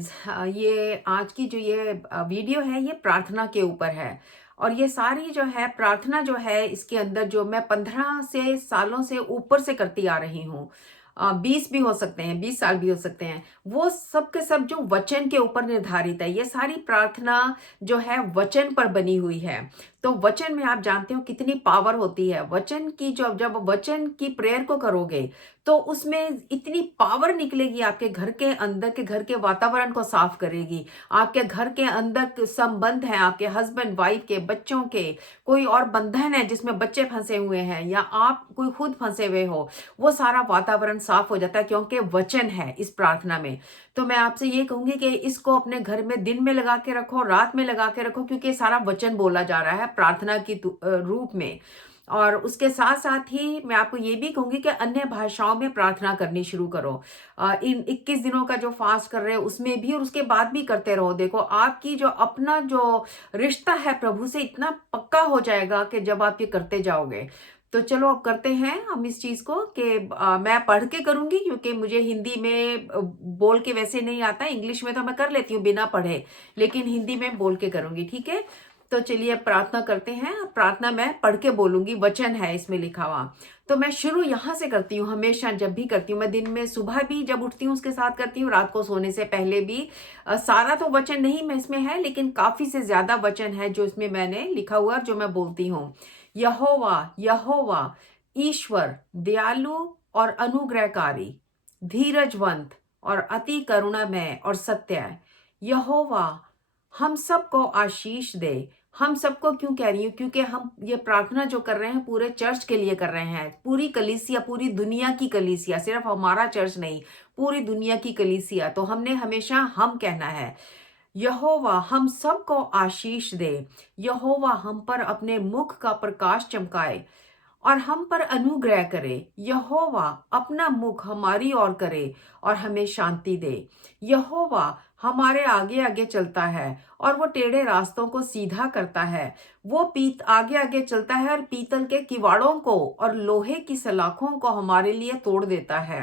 Friends, ये आज की जो ये वीडियो है ये प्रार्थना के ऊपर है। और ये सारी जो है प्रार्थना जो है इसके अंदर जो मैं 15 से सालों से ऊपर से करती आ रही हूँ। 20 भी हो सकते हैं, 20 साल भी हो सकते हैं। वो सब के सब जो वचन के ऊपर निर्धारित है, ये सारी प्रार्थना जो है वचन पर बनी हुई है। तो वचन में आप जानते हो कितनी पावर होती है। वचन की जो जब वचन की प्रेयर को करोगे तो उसमें इतनी पावर निकलेगी, आपके घर के अंदर के घर के वातावरण को साफ करेगी। आपके घर के अंदर के संबंध है, आपके हस्बैंड वाइफ के, बच्चों के, कोई और बंधन है जिसमें बच्चे फंसे हुए हैं या आप कोई खुद फंसे हुए हो, वो सारा वातावरण साफ हो जाता है क्योंकि वचन है इस प्रार्थना में। तो मैं आपसे ये कहूंगी कि इसको अपने घर में दिन में लगा के रखो, रात में लगा के रखो, क्योंकि ये सारा वचन बोला जा रहा है प्रार्थना की रूप में। और उसके साथ साथ ही मैं आपको ये भी कहूंगी कि अन्य भाषाओं में प्रार्थना करनी शुरू करो। इन 21 दिनों का जो फास्ट कर रहे हो उसमें भी और उसके बाद भी करते रहो। देखो आपकी जो अपना जो रिश्ता है प्रभु से इतना पक्का हो जाएगा कि जब आप ये करते जाओगे। तो चलो अब करते हैं हम इस चीज को कि मैं पढ़ के करूंगी, क्योंकि मुझे हिंदी में बोल के वैसे नहीं आता। इंग्लिश में तो मैं कर लेती हूँ बिना पढ़े, लेकिन हिंदी में बोल के करूंगी, ठीक है। तो चलिए प्रार्थना करते हैं। प्रार्थना मैं पढ़ के बोलूंगी, वचन है इसमें लिखा हुआ। तो मैं शुरू यहाँ से करती हूँ, हमेशा जब भी करती हूँ। मैं दिन में सुबह भी जब उठती हूँ उसके साथ करती हूँ, रात को सोने से पहले भी। सारा तो वचन नहीं मैं इसमें है, लेकिन काफी से ज्यादा वचन है जो इसमें मैंने लिखा हुआ है, जो मैं बोलती हूँ। यहोवा यहोवा ईश्वर दयालु और अनुग्रहकारी, धीरजवंत और अति करुणामय और सत्य है। यहोवा हम सबको आशीष दे। हम सबको क्यों कह रही हूँ? क्योंकि हम ये प्रार्थना जो कर रहे हैं पूरे चर्च के लिए कर रहे हैं, पूरी कलीसिया, पूरी दुनिया की कलीसिया, सिर्फ हमारा चर्च नहीं, पूरी दुनिया की कलीसिया। तो हमने हमेशा हम कहना है, यहोवा हम सबको आशीष दे। यहोवा हम पर अपने मुख का प्रकाश चमकाए और हम पर अनुग्रह करे। यहोवा अपना मुख हमारी ओर करे और हमें शांति दे। यहोवा हमारे आगे आगे चलता है और वो टेढ़े रास्तों को सीधा करता है। वो आगे आगे चलता है और पीतल के किवाड़ों को और लोहे की सलाखों को हमारे लिए तोड़ देता है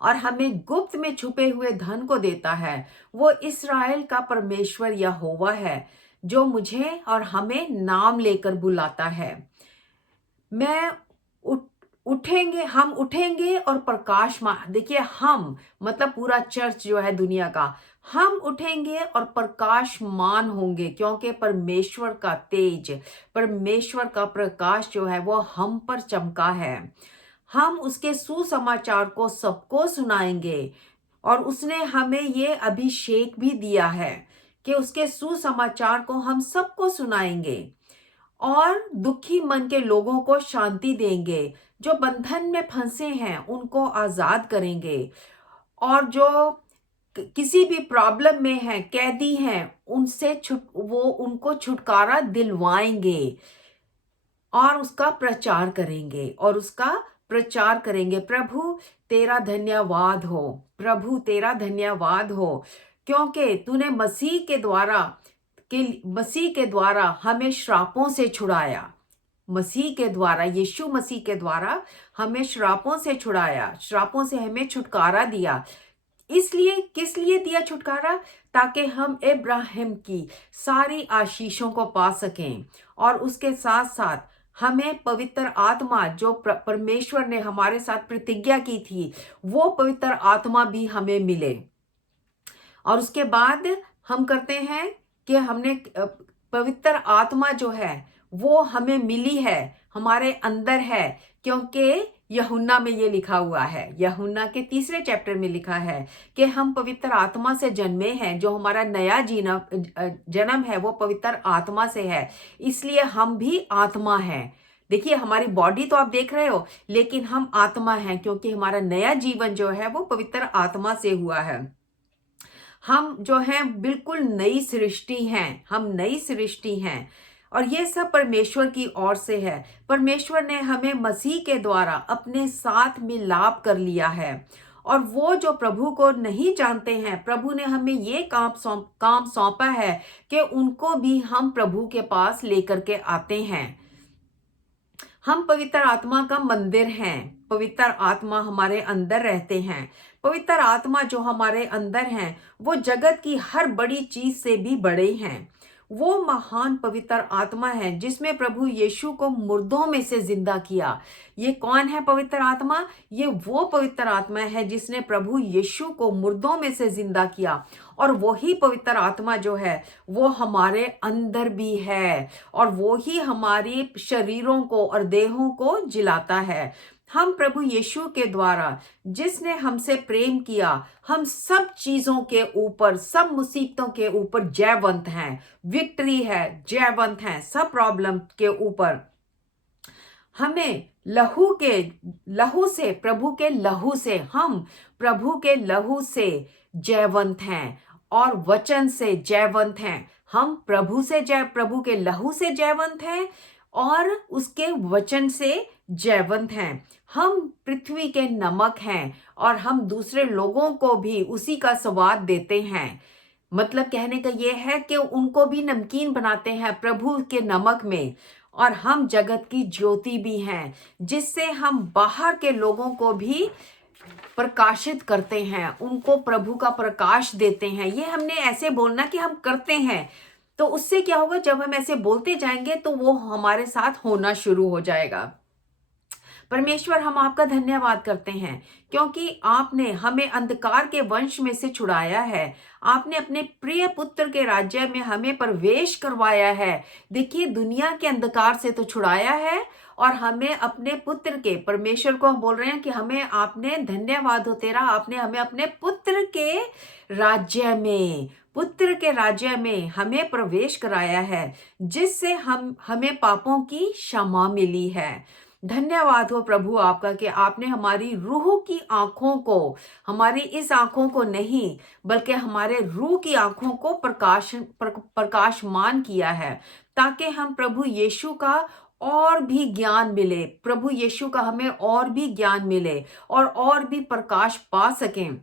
और हमें गुप्त में छुपे हुए धन को देता है। वो इस्राएल का परमेश्वर यहोवा है, जो मुझे और हमें नाम लेकर बुलाता है। मैं उठेंगे, हम उठेंगे और प्रकाशमान, देखिए हम मतलब पूरा चर्च जो है दुनिया का, हम उठेंगे और प्रकाशमान होंगे, क्योंकि परमेश्वर का तेज, परमेश्वर का प्रकाश जो है वो हम पर चमका है। हम उसके सुसमाचार को सबको सुनाएंगे और उसने हमें ये अभिषेक भी दिया है कि उसके सुसमाचार को हम सबको सुनाएंगे और दुखी मन के लोगों को शांति देंगे। जो बंधन में फंसे हैं उनको आजाद करेंगे और जो किसी भी प्रॉब्लम में हैं, कैदी हैं, उनसे वो उनको छुटकारा दिलवाएंगे और उसका प्रचार करेंगे और उसका प्रचार करेंगे। प्रभु तेरा धन्यवाद हो, प्रभु तेरा धन्यवाद हो, क्योंकि तूने मसीह के द्वारा हमें श्रापों से छुड़ाया। मसीह के द्वारा, यीशु मसीह के द्वारा हमें श्रापों से छुड़ाया, श्रापों से हमें छुटकारा दिया। इसलिए किस लिए दिया छुटकारा? ताकि हम इब्राहिम की सारी आशीषों को पा सकें और उसके साथ साथ हमें पवित्र आत्मा जो परमेश्वर ने हमारे साथ प्रतिज्ञा की थी, वो पवित्र आत्मा भी हमें मिले। और उसके बाद हम करते हैं कि हमने पवित्र आत्मा जो है वो हमें मिली है, हमारे अंदर है, क्योंकि यूहन्ना में ये लिखा हुआ है, यूहन्ना के 3 चैप्टर में लिखा है कि हम पवित्र आत्मा से जन्मे हैं। जो हमारा नया जन्म है वो पवित्र आत्मा से है, इसलिए हम भी आत्मा हैं। देखिए हमारी बॉडी तो आप देख रहे हो, लेकिन हम आत्मा हैं, क्योंकि हमारा नया जीवन जो है वो पवित्र आत्मा से हुआ है। हम जो हैं बिल्कुल नई सृष्टि हैं, हम नई सृष्टि हैं और ये सब परमेश्वर की ओर से है। परमेश्वर ने हमें मसीह के द्वारा अपने साथ मिलाप कर लिया है और वो जो प्रभु को नहीं जानते हैं, प्रभु ने हमें ये काम सौंपा है कि उनको भी हम प्रभु के पास लेकर के आते हैं। हम पवित्र आत्मा का मंदिर हैं। पवित्र आत्मा हमारे अंदर रहते हैं। पवित्र आत्मा जो हमारे अंदर हैं वो जगत की हर बड़ी चीज से भी बड़े हैं। वो महान पवित्र आत्मा है जिसमें प्रभु यीशु को मुर्दों में से जिंदा किया। ये कौन है पवित्र आत्मा? ये वो पवित्र आत्मा है जिसने प्रभु यीशु को मुर्दों में से जिंदा किया। और वही पवित्र आत्मा जो है वो हमारे अंदर भी है, और वो ही हमारे शरीरों को और देहों को जिलाता है। हम प्रभु यीशु के द्वारा, जिसने हमसे प्रेम किया, हम सब चीजों के ऊपर, सब मुसीबतों के ऊपर जयवंत हैं। विक्ट्री है, जयवंत हैं सब प्रॉब्लम के ऊपर। हमें लहू से, प्रभु के लहू से, हम प्रभु के लहू से जयवंत हैं और वचन से जयवंत हैं। हम प्रभु के लहू से जयवंत हैं और उसके वचन से जयवंत हैं। हम पृथ्वी के नमक हैं और हम दूसरे लोगों को भी उसी का स्वाद देते हैं। मतलब कहने का यह है कि उनको भी नमकीन बनाते हैं प्रभु के नमक में। और हम जगत की ज्योति भी हैं, जिससे हम बाहर के लोगों को भी प्रकाशित करते हैं, उनको प्रभु का प्रकाश देते हैं। ये हमने ऐसे बोलना कि हम करते हैं, तो उससे क्या होगा, जब हम ऐसे बोलते जाएंगे तो वो हमारे साथ होना शुरू हो जाएगा। परमेश्वर, हम आपका धन्यवाद करते हैं क्योंकि आपने हमें अंधकार के वंश में से छुड़ाया है। आपने अपने प्रिय पुत्र के राज्य में हमें प्रवेश करवाया है। देखिए, दुनिया के अंधकार से तो छुड़ाया है और हमें अपने पुत्र के, परमेश्वर को हम बोल रहे हैं कि हमें आपने, धन्यवाद हो तेरा, आपने हमें अपने पुत्र के राज्य में हमें प्रवेश कराया है, जिससे हमें पापों की क्षमा मिली है। धन्यवाद हो प्रभु आपका कि आपने हमारी रूह की आंखों को, हमारी इस आंखों को नहीं बल्कि हमारे रूह की आंखों को प्रकाशमान किया है, ताकि हम प्रभु यीशु का और भी ज्ञान मिले, प्रभु यीशु का हमें और भी ज्ञान मिले और भी प्रकाश पा सकें।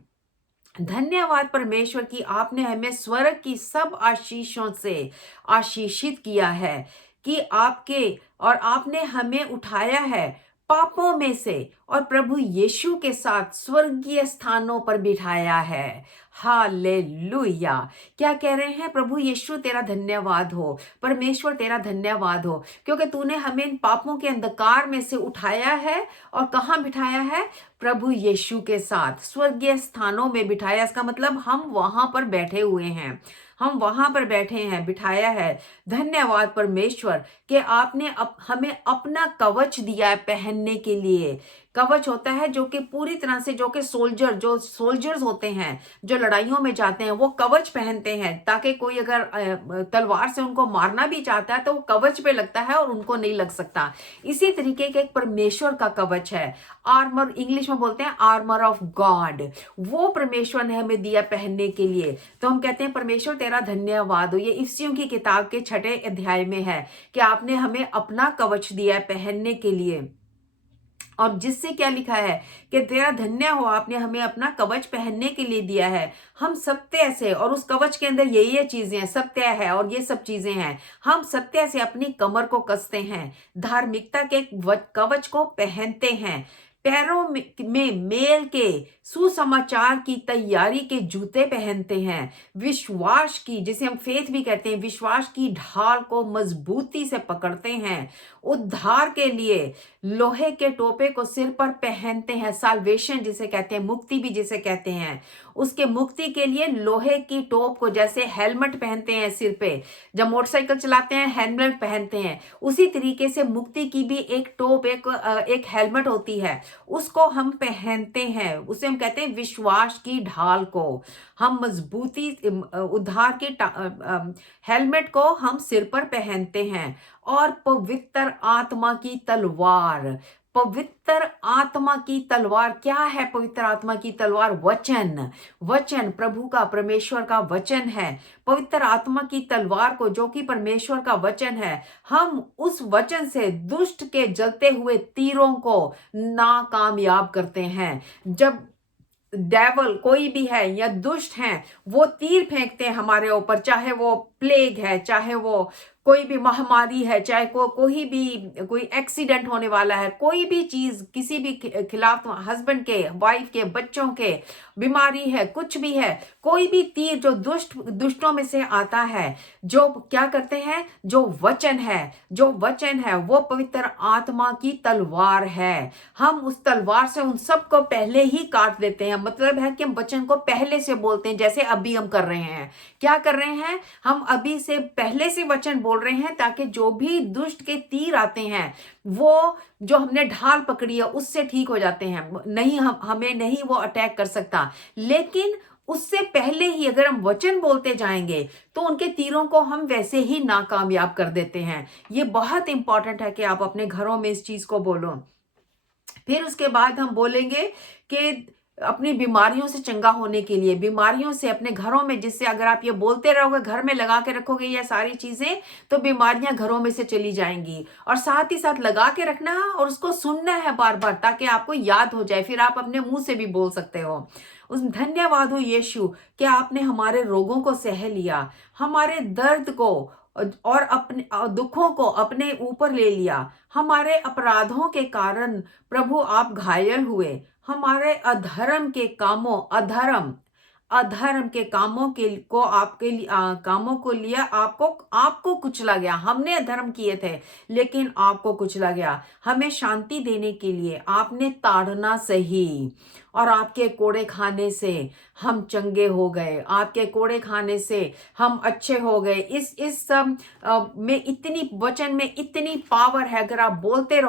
धन्यवाद परमेश्वर कि आपने हमें स्वर्ग की सब आशीषों से आशीषित किया है, कि आपने हमें उठाया है पापों में से और प्रभु यीशु के साथ स्वर्गीय स्थानों पर बिठाया है। हालेलुया! क्या कह रहे हैं? प्रभु यीशु तेरा धन्यवाद हो, परमेश्वर तेरा धन्यवाद हो, क्योंकि तूने हमें इन पापों के अंधकार में से उठाया है और कहाँ बिठाया है? प्रभु यीशु के साथ स्वर्गीय स्थानों में बिठाया। इसका मतलब हम वहां पर बैठे हुए हैं, हम वहां पर बैठे हैं, बिठाया है। धन्यवाद परमेश्वर कि आपने हमें अपना कवच दिया है पहनने के लिए। कवच होता है जो कि पूरी तरह से, जो कि सोल्जर्स होते हैं, जो लड़ाइयों में जाते हैं, वो कवच पहनते हैं, ताकि कोई अगर तलवार से उनको मारना भी चाहता है तो वो कवच पे लगता है और उनको नहीं लग सकता। इसी तरीके के एक परमेश्वर का कवच है, आर्मर, इंग्लिश में बोलते हैं आर्मर ऑफ गॉड। वो परमेश्वर ने हमें दिया पहनने के लिए। तो हम कहते हैं परमेश्वर तेरा धन्यवाद हो। ये इफिसियों की किताब के 6 अध्याय में है कि आपने हमें अपना कवच दिया है पहनने के लिए, और जिससे क्या लिखा है कि तेरा धन्य हो, आपने हमें अपना कवच पहनने के लिए दिया है। हम सत्य से, और उस कवच के अंदर ये चीजें हैं, सत्य है और ये सब चीजें हैं। हम सत्य से अपनी कमर को कसते हैं, धार्मिकता के कवच को पहनते हैं, पैरों में मेल के सुसमाचार की तैयारी के जूते पहनते हैं, विश्वास की, जिसे हम फेथ भी कहते हैं, विश्वास की ढाल को मजबूती से पकड़ते हैं, उद्धार के लिए लोहे के टोपे को सिर पर पहनते हैं, साल्वेशन जिसे कहते हैं, मुक्ति भी जिसे कहते हैं, उसके मुक्ति के लिए लोहे की टोप को, जैसे हेलमेट पहनते हैं सिर पे, जब मोटरसाइकिल चलाते हैं हेलमेट पहनते हैं, उसी तरीके से मुक्ति की भी एक टोप, एक हेलमेट होती है, उसको हम पहनते हैं। उसे हम कहते हैं विश्वास की ढाल को हम मजबूती, उद्धार के हेलमेट को हम सिर पर पहनते हैं। और पवित्र आत्मा की तलवार, पवित्र आत्मा की तलवार क्या है? पवित्र आत्मा की तलवार वचन प्रभु का, परमेश्वर का वचन है। पवित्र आत्मा की तलवार को, जो कि परमेश्वर का वचन है, हम उस वचन से दुष्ट के जलते हुए तीरों को नाकामयाब करते हैं। जब डेवल कोई भी है या दुष्ट हैं, वो तीर फेंकते हैं हमारे ऊपर, चाहे वो प्लेग है, चाहे वो कोई भी महामारी है, चाहे कोई भी कोई एक्सीडेंट होने वाला है, कोई भी चीज किसी भी खिलाफ, हस्बैंड के, वाइफ के, बच्चों के, बीमारी है, कुछ भी है, कोई भी तीर जो दुष्टों में से आता है, जो क्या करते हैं, जो वचन है वो पवित्र आत्मा की तलवार है। हम उस तलवार से उन सबको पहले ही काट देते हैं। मतलब है कि हम वचन को पहले से बोलते हैं, जैसे अभी हम कर रहे हैं। क्या कर रहे हैं, हम अभी से पहले से वचन बोल रहे हैं, ताकि जो भी दुष्ट के तीर आते हैं वो जो हमने ढाल पकड़ी है उससे ठीक हो जाते हैं। नहीं, हमें नहीं वो अटैक कर सकता। लेकिन उससे पहले ही अगर हम वचन बोलते जाएंगे तो उनके तीरों को हम वैसे ही नाकामयाब कर देते हैं। ये बहुत इंपॉर्टेंट है कि आप अपने घरों में इस चीज को बोलो। फिर उसके बाद हम बोलेंगे कि अपनी बीमारियों से चंगा होने के लिए, बीमारियों से अपने घरों में, जिससे अगर आप ये बोलते रहोगे, घर में लगा के रखोगे ये सारी चीजें, तो बीमारियां घरों में से चली जाएंगी। और साथ ही साथ लगा के रखना है और उसको सुनना है बार बार, ताकि आपको याद हो जाए, फिर आप अपने मुंह से भी बोल सकते हो। उस धन्यवाद हो यीशु कि आपने हमारे रोगों को सह लिया, हमारे दर्द को और अपने दुखों को अपने ऊपर ले लिया। हमारे अपराधों के कारण प्रभु आप घायल हुए, हमारे अधर्म के कामों, अधर्म के कामों के को आपके कामों को लिया, आपको कुचला गया। हमने अधर्म किए थे लेकिन आपको कुचला गया। हमें शांति देने के लिए आपने ताड़ना सही, और आपके कोड़े खाने से हम चंगे हो गए, आपके कोड़े खाने से हम अच्छे हो गए। इस सब में इतनी, वचन में इतनी पावर है। अगर आप बोलते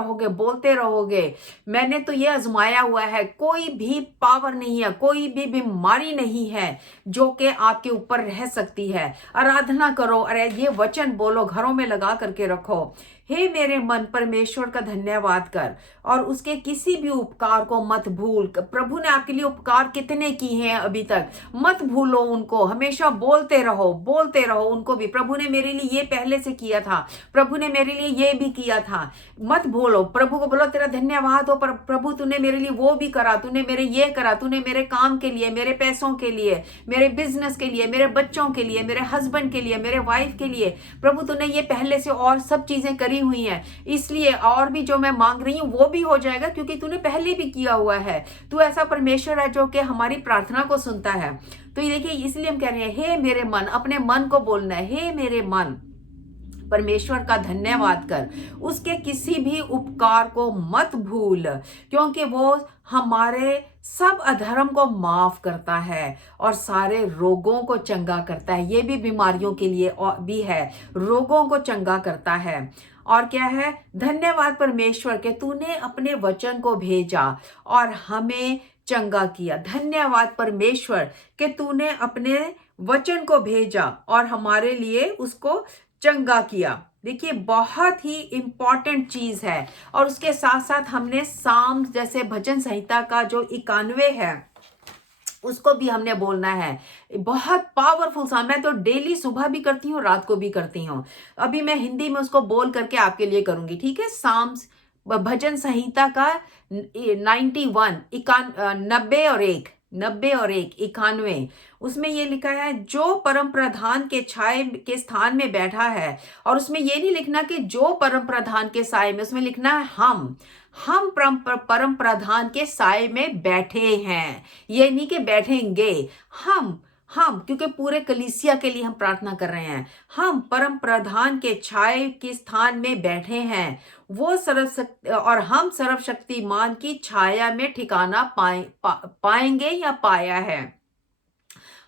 रहोगे, मैंने तो ये आजमाया हुआ है, कोई भी पावर नहीं है, कोई भी बीमारी नहीं है जो कि आपके ऊपर रह सकती है। आराधना करो, अरे ये वचन बोलो, घरों में लगा करके रखो। हे मेरे मन, परमेश्वर का धन्यवाद कर और उसके किसी भी उपकार को मत भूल। प्रभु ने आपके लिए उपकार कितने किए हैं अभी तक, मत भूलो उनको। हमेशा बोलते रहो उनको भी। प्रभु ने मेरे लिए ये पहले से किया था, प्रभु ने मेरे लिए ये भी किया था। मत भूलो, प्रभु को बोलो तेरा धन्यवाद हो, पर प्रभु तूने मेरे लिए वो भी करा, तूने मेरे ये करा, तूने मेरे काम के लिए, मेरे पैसों के लिए, मेरे बिजनेस के लिए, मेरे बच्चों के लिए, मेरे हस्बैंड के लिए, मेरे वाइफ के लिए। प्रभु तूने ये पहले से और सब चीजें करी हुई हैं, इसलिए और भी जो मैं मांग रही हूं वो भी हो जाएगा, क्योंकि तूने पहले भी किया हुआ है। तू ऐसा परमेश्वर है जो कि हमारी प्रार्थना को सुनता है। तो ये देखिए, इसलिए हम कह रहे हैं हे मेरे मन, अपने मन को बोलना है, हे मेरे मन परमेश्वर का धन्यवाद कर, उसके किसी भी उपकार को मत भूल, क्योंकि वो हमारे सब अधर्म को माफ करता है और सारे रोगों को चंगा करता है। ये भी बीमारियों के लिए भी है, रोगों को चंगा करता है। और क्या है, धन्यवाद परमेश्वर के तूने अपने वचन को भेजा और हमें चंगा किया। धन्यवाद परमेश्वर के तूने अपने वचन को भेजा और हमारे लिए उसको चंगा किया। देखिए, बहुत ही इंपॉर्टेंट चीज है। और उसके साथ साथ हमने साम, जैसे भजन संहिता का जो 91 है, उसको भी हमने बोलना है। बहुत पावरफुल सा, मैं तो डेली सुबह भी करती हूँ, रात को भी करती हूँ। अभी मैं हिंदी में उसको बोल करके आपके लिए करूंगी, ठीक है। साम्स, भजन संहिता का 91, 91, उसमें ये लिखा है, जो परम प्रधान के छाए के स्थान में बैठा है। और उसमें ये नहीं लिखना कि जो परम प्रधान के साए में, उसमें लिखना है हम परम प्रधान के साए में बैठे हैं। ये नहीं कि बैठेंगे, हम क्योंकि पूरे कलीसिया के लिए हम प्रार्थना कर रहे हैं। हम परम प्रधान के छाए के स्थान में बैठे हैं, वो और हम सर्वशक्तिमान की छाया में ठिकाना पाएंगे या पाया है।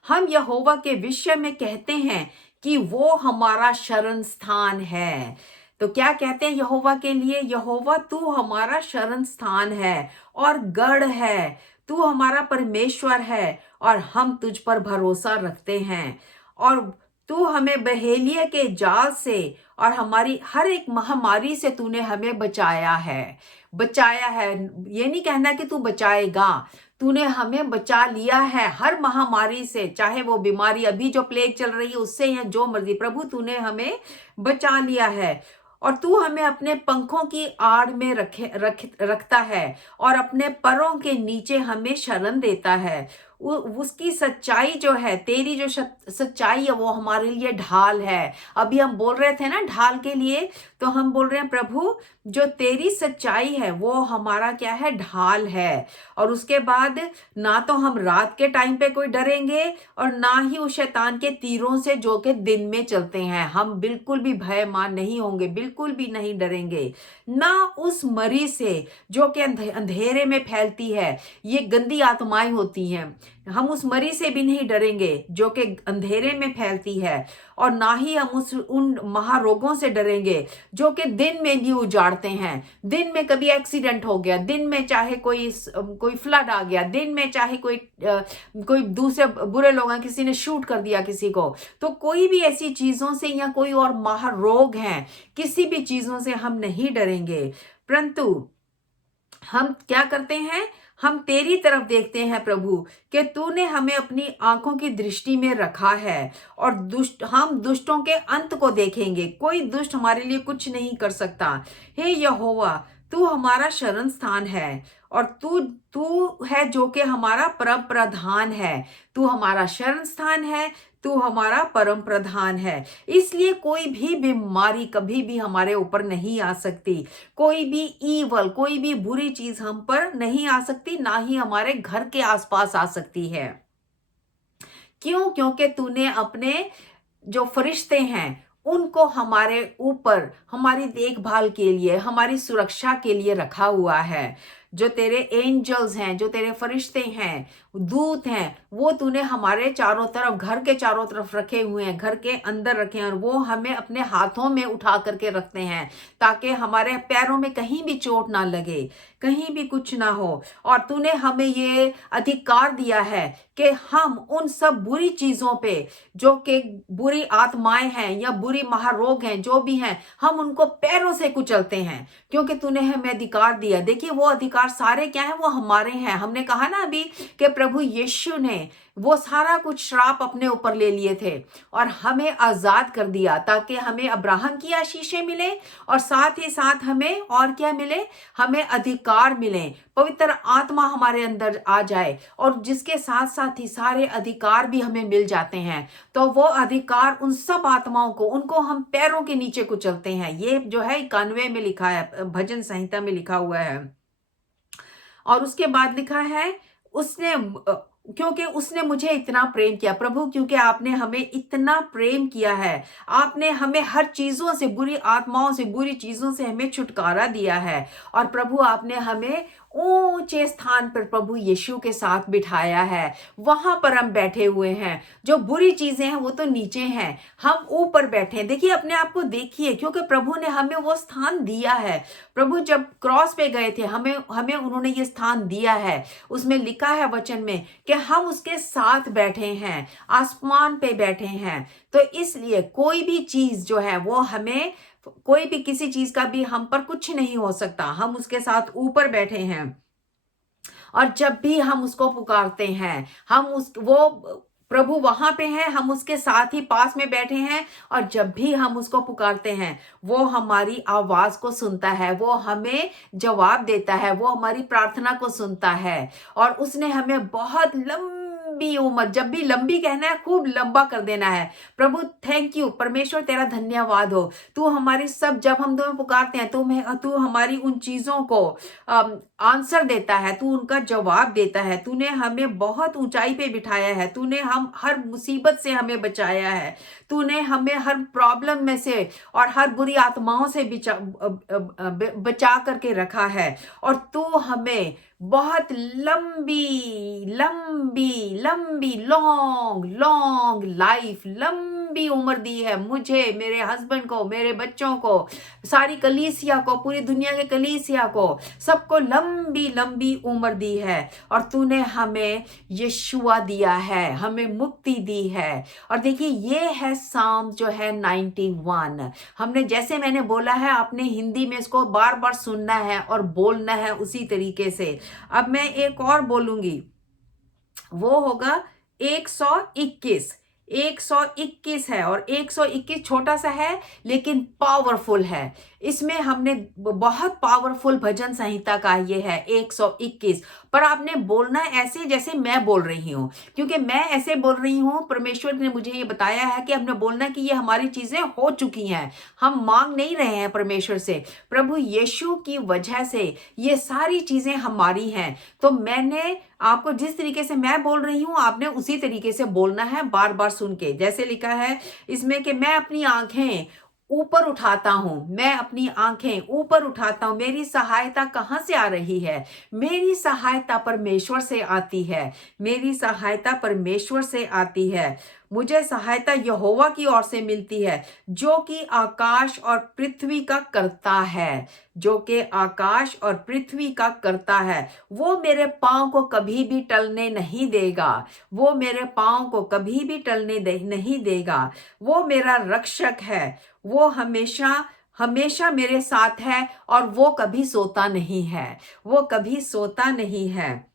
हम यहोवा के विषय में कहते हैं कि वो हमारा शरण स्थान है। तो क्या कहते हैं यहोवा के लिए, यहोवा तू हमारा शरण स्थान है और गढ़ है, तू हमारा परमेश्वर है और हम तुझ पर भरोसा रखते हैं। और तू हमें बहेलिया के जाल से और हमारी हर एक महामारी से तूने हमें बचाया है। ये नहीं कहना कि तू बचाएगा, तूने हमें बचा लिया है हर महामारी से, चाहे वो बीमारी अभी जो प्लेग चल रही है उससे या जो मर्जी। प्रभु तूने हमें बचा लिया है और तू हमें अपने पंखों की आड़ में रखता है और अपने परों के नीचे हमें शरण देता है। उसकी सच्चाई जो है, तेरी जो सच्चाई है वो हमारे लिए ढाल है। अभी हम बोल रहे थे ना ढाल के लिए, तो हम बोल रहे हैं प्रभु जो तेरी सच्चाई है वो हमारा क्या है, ढाल है। और उसके बाद ना तो हम रात के टाइम पे कोई डरेंगे और ना ही उस शैतान के तीरों से जो कि दिन में चलते हैं। हम बिल्कुल भी भयमान नहीं होंगे, बिल्कुल भी नहीं डरेंगे। ना उस मरी से जो कि अंधेरे में फैलती है, ये गंदी आत्माएं होती हैं, हम उस मरी से भी नहीं डरेंगे जो कि अंधेरे में फैलती है। और ना ही हम उन महारोगों से डरेंगे जो कि दिन में भी उजाड़ते हैं। दिन में कभी एक्सीडेंट हो गया, दिन में चाहे कोई फ्लड आ गया, दिन में चाहे कोई दूसरे बुरे लोग हैं, किसी ने शूट कर दिया किसी को, तो कोई भी ऐसी चीजों से या कोई और महारोग हैं, किसी भी चीजों से हम नहीं डरेंगे। परंतु हम क्या करते हैं, हम तेरी तरफ देखते हैं प्रभु कि तूने हमें अपनी आंखों की दृष्टि में रखा है। और हम दुष्टों के अंत को देखेंगे, कोई दुष्ट हमारे लिए कुछ नहीं कर सकता। हे यहोवा, तू हमारा शरण स्थान है और तू तू है जो कि हमारा परम प्रधान है। तू हमारा शरण स्थान है, तू हमारा परम प्रधान है। इसलिए कोई भी बीमारी कभी भी हमारे ऊपर नहीं आ सकती, कोई भी ईवल, कोई भी बुरी चीज हम पर नहीं आ सकती, ना ही हमारे घर के आसपास आ सकती है। क्यों? क्योंकि तूने अपने जो फरिश्ते हैं उनको हमारे ऊपर, हमारी देखभाल के लिए, हमारी सुरक्षा के लिए रखा हुआ है। जो तेरे एंजल्स हैं, जो तेरे फरिश्ते हैं, दूत हैं, वो तूने हमारे चारों तरफ, घर के चारों तरफ रखे हुए हैं, घर के अंदर रखे हैं। और वो हमें अपने हाथों में उठा करके रखते हैं ताकि हमारे पैरों में कहीं भी चोट ना लगे, कहीं भी कुछ ना हो। और तूने हमें ये अधिकार दिया है कि हम उन सब बुरी चीजों पे, जो कि बुरी आत्माएं हैं या बुरी महारोग हैं, जो भी हैं, हम उनको पैरों से कुचलते हैं, क्योंकि तूने हमें अधिकार दिया। देखिए वो अधिकार सारे क्या है, वो हमारे हैं। हमने कहा ना अभी कि प्रभु यीशु ने वो सारा कुछ श्राप अपने ऊपर ले लिए थे और हमें आजाद कर दिया, ताकि हमें अब्राहम की आशीषें मिले और साथ ही साथ हमें और क्या मिले, हमें अधिकार मिले, पवित्र आत्मा हमारे अंदर आ जाए और जिसके साथ साथ ही सारे अधिकार भी हमें मिल जाते हैं। तो वो अधिकार उन सब आत्माओं को, उनको हम पैरों के नीचे कुचलते हैं। ये जो है 91 में लिखा है, भजन संहिता में लिखा हुआ है। और उसके बाद लिखा है, उसने क्योंकि उसने मुझे इतना प्रेम किया। प्रभु, क्योंकि आपने हमें इतना प्रेम किया है, आपने हमें हर चीजों से, बुरी आत्माओं से, बुरी चीजों से हमें छुटकारा दिया है। और प्रभु आपने हमें ऊंचे स्थान पर प्रभु यीशु के साथ बिठाया है, वहां पर हम बैठे हुए हैं। जो बुरी चीजें हैं वो तो नीचे हैं, हम ऊपर बैठे हैं। देखिए अपने आप को देखिए, क्योंकि प्रभु ने हमें वो स्थान दिया है। प्रभु जब क्रॉस पे गए थे, हमें हमें उन्होंने ये स्थान दिया है। उसमें लिखा है वचन में कि हम उसके साथ बैठे हैं, आसमान पे बैठे हैं। तो इसलिए कोई भी चीज जो है वो हमें, कोई भी किसी चीज का भी हम पर कुछ नहीं हो सकता, हम उसके साथ ऊपर बैठे हैं। और जब भी हम उसको पुकारते हैं, हम उस वो प्रभु वहां पे हैं, हम उसके साथ ही पास में बैठे हैं। और जब भी हम उसको पुकारते हैं, वो हमारी आवाज को सुनता है, वो हमें जवाब देता है, वो हमारी प्रार्थना को सुनता है। और उसने हमें बहुत लंबी उम्र, जब भी लंबी कहना है, खूब लंबा कर देना है। प्रभु थैंक यू, परमेश्वर तेरा धन्यवाद हो। तू हमारी सब, जब हम तुम्हें पुकारते हैं, तू हमारी उन चीजों को आंसर देता है, तू उनका जवाब देता है। तूने हमें बहुत ऊंचाई पे बिठाया है, तूने हम हर मुसीबत से हमें बचाया है, तूने हमें हर प्रॉब्लम में से और हर बुरी आत्माओं से बचा करके रखा है। और तू हमें बहुत लंबी लंबी लंबी लॉन्ग लॉन्ग लाइफ, लंबी उम्र दी है मुझे, मेरे हस्बैंड को, मेरे बच्चों को, सारी कलीसिया को, पूरी दुनिया के कलीसिया को, सबको लंबी लंबी उम्र दी है। और तूने हमें यीशुआ दिया है, हमें मुक्ति दी है। और देखिए ये है साम जो है 91। हमने, जैसे मैंने बोला है, आपने हिंदी में इसको बार बार सुनना है और बोलना है उसी तरीके से। अब मैं एक और बोलूंगी, वो होगा 121। 121 है और 121 छोटा सा है लेकिन पावरफुल है। इसमें हमने बहुत पावरफुल भजन संहिता का ये है 121। पर आपने बोलना ऐसे जैसे मैं बोल रही हूँ, क्योंकि मैं ऐसे बोल रही हूँ। परमेश्वर ने मुझे ये बताया है कि हमने बोलना कि ये हमारी चीजें हो चुकी हैं, हम मांग नहीं रहे हैं परमेश्वर से। प्रभु यीशु की वजह से ये सारी चीजें हमारी हैं। तो मैंने आपको जिस तरीके से मैं बोल रही हूं, आपने उसी तरीके से बोलना है, बार बार सुन के। जैसे लिखा है इसमें कि मैं अपनी आंखें ऊपर उठाता हूं, मैं अपनी आंखें ऊपर उठाता हूं, मेरी सहायता कहां से आ रही है? मेरी सहायता परमेश्वर से आती है, मेरी सहायता परमेश्वर से आती है। मुझे सहायता यहोवा की ओर से मिलती है, जो कि आकाश और पृथ्वी का करता है, जो कि आकाश और पृथ्वी का करता है। वो मेरे पांव को कभी भी टलने नहीं देगा, वो मेरे पांव को कभी भी नहीं देगा। वो मेरा रक्षक है, वो हमेशा हमेशा मेरे साथ है, और वो कभी सोता नहीं है, वो कभी सोता नहीं है।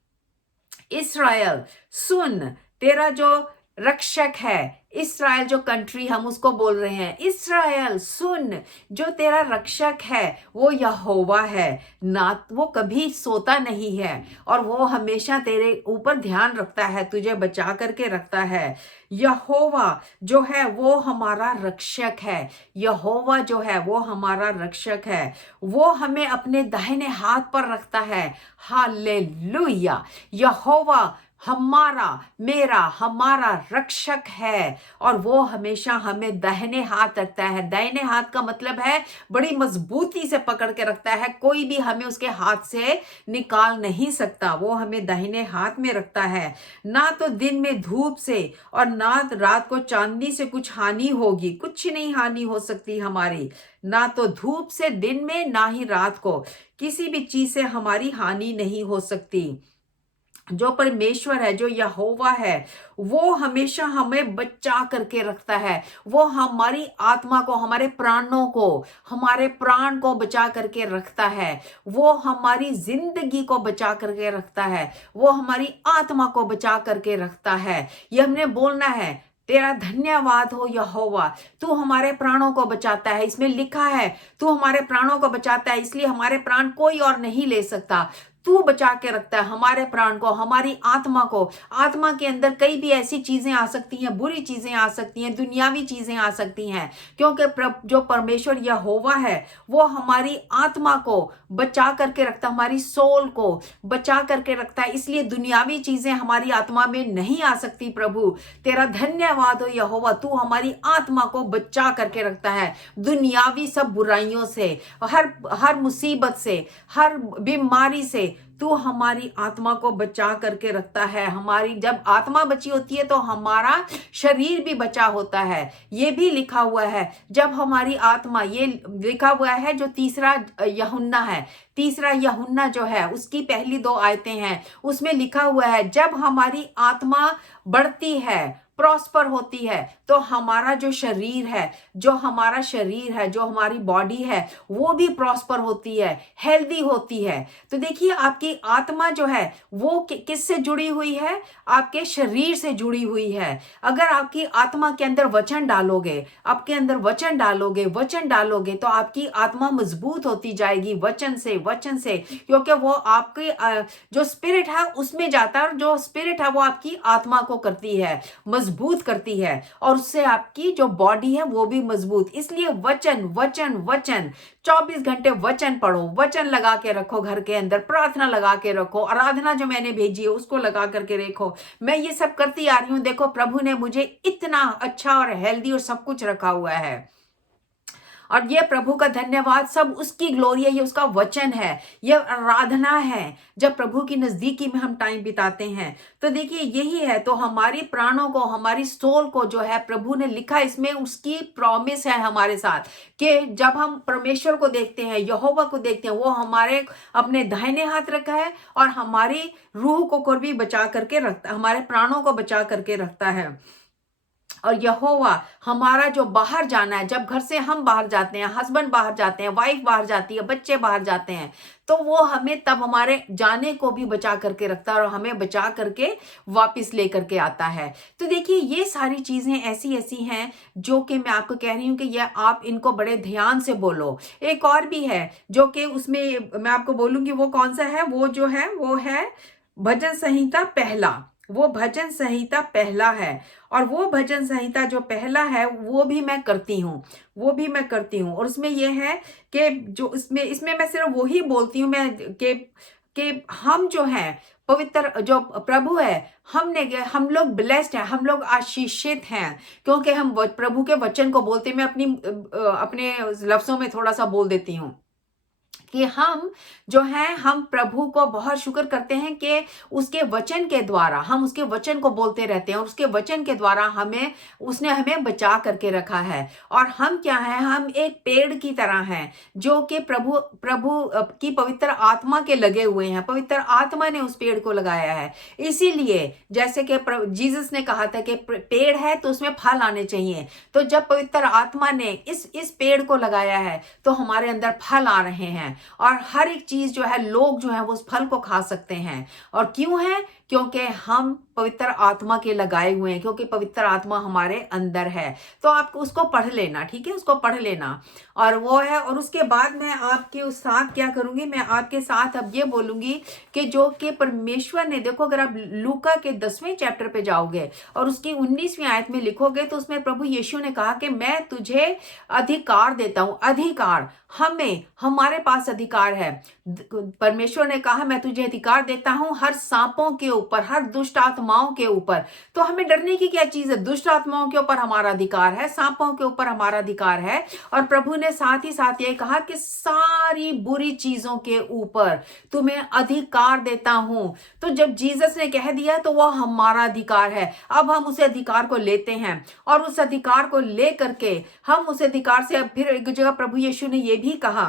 इस्राएल सुन, तेरा जो रक्षक है, इस्राएल जो कंट्री हम उसको बोल रहे हैं, इस्राएल सुन, जो तेरा रक्षक है वो यहोवा है, ना वो कभी सोता नहीं है, और वो हमेशा तेरे ऊपर ध्यान रखता है, तुझे बचा करके रखता है। यहोवा जो है वो हमारा रक्षक है, यहोवा जो है वो हमारा रक्षक है, वो हमें अपने दाहिने हाथ पर रखता है। हालेलुया! यहोवा हमारा, मेरा, हमारा रक्षक है, और वो हमेशा हमें दाहिने हाथ रखता है। दाहिने हाथ का मतलब है बड़ी मजबूती से पकड़ के रखता है, कोई भी हमें उसके हाथ से निकाल नहीं सकता। वो हमें दाहिने हाथ में रखता है। ना तो दिन में धूप से और ना रात को चांदनी से कुछ हानि होगी, कुछ नहीं हानि हो सकती हमारी। ना तो धूप से दिन में, ना ही रात को किसी भी चीज से हमारी हानि नहीं हो सकती। जो परमेश्वर है, जो यहोवा है, वो हमेशा हमें बचा करके रखता है। वो हमारी आत्मा को, हमारे प्राणों को, हमारे प्राण को बचा करके रखता है। वो हमारी जिंदगी को बचा करके रखता है, वो हमारी आत्मा को बचा करके रखता है। ये हमने बोलना है, तेरा धन्यवाद हो यहोवा, तू हमारे प्राणों को बचाता है। इसमें लिखा है तू हमारे प्राणों को बचाता है, इसलिए हमारे प्राण कोई और नहीं ले सकता। तू बचा के रखता है हमारे प्राण को, हमारी आत्मा को। आत्मा के अंदर कई भी ऐसी चीजें आ सकती हैं, बुरी चीजें आ सकती हैं, दुनियावी चीजें आ सकती हैं, क्योंकि जो परमेश्वर यहोवा है वो हमारी आत्मा को बचा करके रखता है, हमारी सोल को बचा करके रखता है। इसलिए दुनियावी चीजें हमारी आत्मा में नहीं आ सकती। प्रभु तेरा धन्यवाद हो यहोवा, तू हमारी आत्मा को बचा करके रखता है दुनियावी सब बुराइयों से, हर मुसीबत से, हर बीमारी से। तू हमारी आत्मा को बचा करके रखता है। हमारी जब आत्मा बची होती है तो हमारा शरीर भी बचा होता है। ये भी लिखा हुआ है, जब हमारी आत्मा, ये लिखा हुआ है जो तीसरा यूहन्ना है, तीसरा यूहन्ना जो है उसकी पहली 2 आयतें हैं, उसमें लिखा हुआ है जब हमारी आत्मा बढ़ती है, प्रॉस्पर होती है, तो हमारा जो शरीर है, जो हमारा शरीर है, जो हमारी बॉडी है, वो भी प्रॉस्पर होती है, हेल्दी होती है। तो देखिए आपकी आत्मा जो है वो किससे जुड़ी हुई है? आपके शरीर से जुड़ी हुई है। अगर आपकी आत्मा के अंदर वचन डालोगे, आपके अंदर वचन डालोगे, वचन डालोगे, तो आपकी आत्मा मजबूत होती जाएगी वचन से, वचन से, क्योंकि वो आपकी जो स्पिरिट है उसमें जाता है, और जो स्पिरिट है वो आपकी आत्मा को करती है, मजबूत करती है, और उससे आपकी जो बॉडी है वो भी मजबूत। इसलिए वचन वचन वचन, 24 घंटे वचन पढ़ो, वचन लगा के रखो, घर के अंदर प्रार्थना लगा के रखो, आराधना जो मैंने भेजी है उसको लगा करके रखो। मैं ये सब करती आ रही हूं, देखो प्रभु ने मुझे इतना अच्छा और हेल्दी और सब कुछ रखा हुआ है, और ये प्रभु का धन्यवाद, सब उसकी ग्लोरी है, ये उसका वचन है, ये आराधना है। जब प्रभु की नजदीकी में हम टाइम बिताते हैं तो देखिए यही है। तो हमारी प्राणों को, हमारी सोल को जो है प्रभु ने लिखा, इसमें उसकी प्रॉमिस है हमारे साथ कि जब हम परमेश्वर को देखते हैं, यहोवा को देखते हैं, वो हमारे अपने दाहिने हाथ रखा है, और हमारी रूह को भी बचा करके रखता, हमारे प्राणों को बचा करके रखता है। और यहोवा हमारा जो बाहर जाना है, जब घर से हम बाहर जाते हैं, हस्बैंड बाहर जाते हैं, वाइफ बाहर जाती है, बच्चे बाहर जाते हैं, तो वो हमें तब हमारे जाने को भी बचा करके रखता है, और हमें बचा करके वापस लेकर के आता है। तो देखिए ये सारी चीजें ऐसी ऐसी हैं जो कि मैं आपको कह रही हूं कि ये आप इनको बड़े ध्यान से बोलो। एक और भी है जो कि उसमें मैं आपको बोलूंगी, वो कौन सा है, वो जो है वो है भजन संहिता पहला, वो भजन संहिता पहला है। और वो भजन संहिता जो पहला है वो भी मैं करती हूँ, वो भी मैं करती हूँ। और उसमें ये है कि जो इसमें इसमें मैं सिर्फ वही बोलती हूँ मैं कि हम जो हैं पवित्र जो प्रभु है, हम लोग ब्लेस्ड हैं, हम लोग आशीषित हैं, क्योंकि हम प्रभु के वचन को बोलते। मैं अपने लफ्जों में थोड़ा सा बोल देती हूँ कि हम जो हैं हम प्रभु को बहुत शुक्र करते हैं कि उसके वचन के द्वारा हम उसके वचन को बोलते रहते हैं, और उसके वचन के द्वारा उसने हमें बचा करके रखा है। और हम क्या है, हम एक पेड़ की तरह हैं जो कि प्रभु प्रभु की पवित्र आत्मा के लगे हुए हैं। पवित्र आत्मा ने उस पेड़ को लगाया है। इसीलिए जैसे कि जीसस ने कहा था कि पेड़ है तो उसमें फल आने चाहिए। तो जब पवित्र आत्मा ने इस पेड़ को लगाया है तो हमारे अंदर फल आ रहे हैं, और हर एक चीज जो है, लोग जो है वो उस फल को खा सकते हैं। और क्यों है? क्योंकि हम पवित्र आत्मा के लगाए हुए हैं, क्योंकि पवित्र आत्मा हमारे अंदर है। तो आप उसको पढ़ लेना, ठीक है, उसको पढ़ लेना। और वो है, और उसके बाद मैं आपके उस साथ क्या करूंगी, मैं आपके साथ अब ये बोलूंगी कि जो कि परमेश्वर ने, देखो अगर आप लूका के 10वें चैप्टर पे जाओगे और उसकी 19वीं आयत में लिखोगे तो उसमें प्रभु यीशु ने कहा कि मैं तुझे अधिकार देता हूं। अधिकार, हमारे पास अधिकार है। परमेश्वर ने कहा मैं तुझे अधिकार देता हूं हर सांपों के ऊपर, हर दुष्ट आत्माओं के ऊपर। तो हमें डरने की क्या चीज है? दुष्ट आत्माओं के ऊपर हमारा अधिकार है, सांपों के ऊपर हमारा अधिकार है। और प्रभु ने साथ ही साथ ये कहा कि सारी बुरी चीजों के ऊपर तुम्हें अधिकार देता हूं। तो जब जीसस ने कह दिया तो वो हमारा अधिकार है। अब हम उस अधिकार को लेते हैं, और उस अधिकार को लेकर के हम उस अधिकार से, अब फिर एक जगह प्रभु यीशु ने यह भी कहा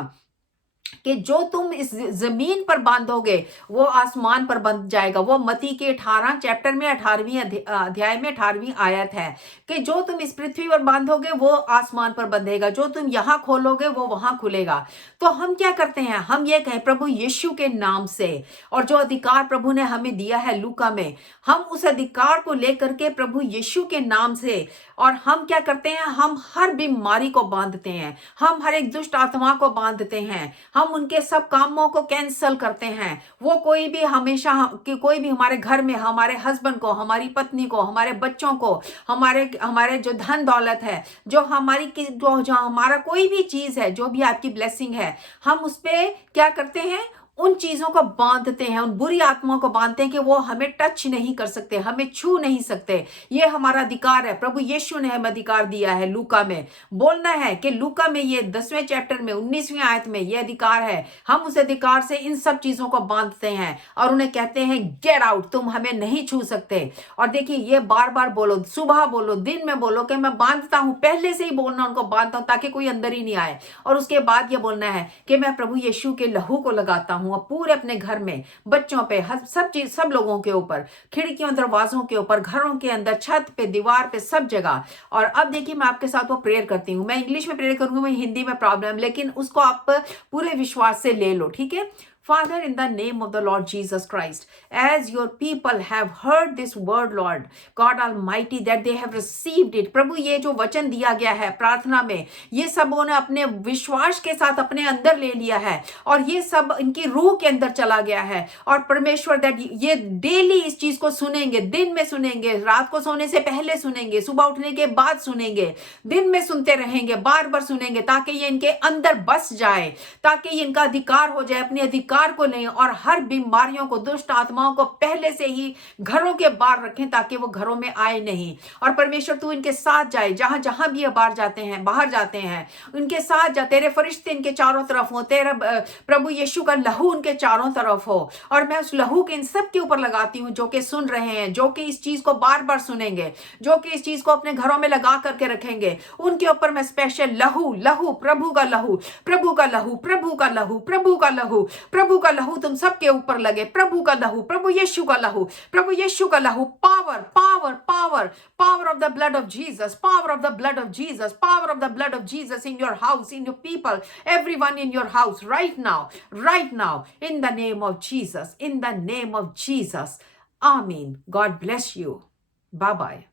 कि जो तुम इस जमीन पर बांधोगे वो आसमान पर बंध जाएगा। वो मती के 18 चैप्टर में 18वीं अध्याय में 18वीं आयत है कि जो तुम इस पृथ्वी पर बांधोगे वो आसमान पर बंधेगा, जो तुम यहां खोलोगे वो वहां खुलेगा। तो हम क्या करते हैं? हम ये कहें प्रभु यीशु के नाम से, और जो अधिकार प्रभु ने हमें दिया है लूका में, हम उस अधिकार को लेकर के प्रभु यीशु के नाम से, और हम क्या करते हैं, हम हर बीमारी को बांधते हैं, हम हर एक दुष्ट आत्मा को बांधते हैं, हम उनके सब कामों को कैंसल करते हैं। वो कोई भी हमेशा कोई भी हमारे घर में, हमारे हस्बैंड को, हमारी पत्नी को, हमारे बच्चों को, हमारे हमारे जो धन दौलत है, जो हमारा कोई भी चीज है, जो भी आपकी ब्लेसिंग है, हम उस पे क्या करते हैं? उन चीजों को बांधते हैं, उन बुरी आत्माओं को बांधते हैं कि वो हमें टच नहीं कर सकते, हमें छू नहीं सकते। ये हमारा अधिकार है। प्रभु यीशु ने हमें अधिकार दिया है। लूका में बोलना है कि लूका में ये 10वें चैप्टर में 19वीं आयत में ये अधिकार है। हम उस अधिकार से इन सब चीजों को बांधते हैं और उन्हें कहते हैं गेट आउट, तुम हमें नहीं छू सकते। और देखिए ये बार बार बोलो, सुबह बोलो, दिन में बोलो कि मैं बांधता हूं। पहले से ही बोलना उनको बांधता हूं ताकि कोई अंदर ही नहीं आए। और उसके बाद ये बोलना है कि मैं प्रभु यीशु के लहू को लगाता हूं पूरे अपने घर में, बच्चों पे, सब लोगों के ऊपर, खिड़कियों दरवाजों के ऊपर, घरों के अंदर, छत पे, दीवार पे, सब जगह। और अब देखिए मैं आपके साथ वो प्रेयर करती हूँ। मैं इंग्लिश में प्रेयर करूंगी, मैं हिंदी में प्रॉब्लम, लेकिन उसको आप पूरे विश्वास से ले लो, ठीक है। Father, in the name of the Lord Jesus Christ, as your people have heard this word, Lord God Almighty, that they have received it. प्रभु ये जो वचन दिया गया है प्रार्थना में, ये सब उन्होंने अपने विश्वास के साथ अपने अंदर ले लिया है, और ये सब इनकी रूह के अंदर चला गया है। और परमेश्वर दैट ये डेली इस चीज को सुनेंगे, दिन में सुनेंगे, रात को सोने से पहले सुनेंगे, सुबह उठने के बाद सुनेंगे, दिन में सुनते रहेंगे, बार बार सुनेंगे, ताकि ये इनके अंदर बस जाए, ताकि ये इनका अधिकार हो जाए, अपने अधिकार को लें, और हर बीमारियों को, दुष्ट आत्माओं को पहले से ही घरों के बाहर रखें ताकि वो घरों में आए नहीं। और परमेश्वर तू इनके साथ जाए, जहां जहां भी ये बाहर जाते हैं उनके साथ जा। तेरे फरिश्ते इनके चारों तरफ हो, तेरा प्रभु यीशु का लहू उनके चारों तरफ हो। और मैं उस लहू के इन सब के ऊपर लगाती हूं जो कि सुन रहे हैं, जो कि इस चीज को बार बार सुनेंगे, जो कि इस चीज को अपने घरों में लगा करके रखेंगे, उनके ऊपर मैं स्पेशल लहू, प्रभु का लहू, प्रभु का लहू, प्रभु का लहू, प्रभु का लहू, प्रभु का लहू तुम सबके ऊपर लगे। प्रभु का लहू, प्रभु यीशु का लहू, प्रभु यीशु का लहू, power power power power of the blood of Jesus, power of the blood of Jesus, power of the blood of Jesus in your house, in your people, everyone in your house right now, in the name of Jesus, in the name of Jesus. Amen. God bless you. Bye bye.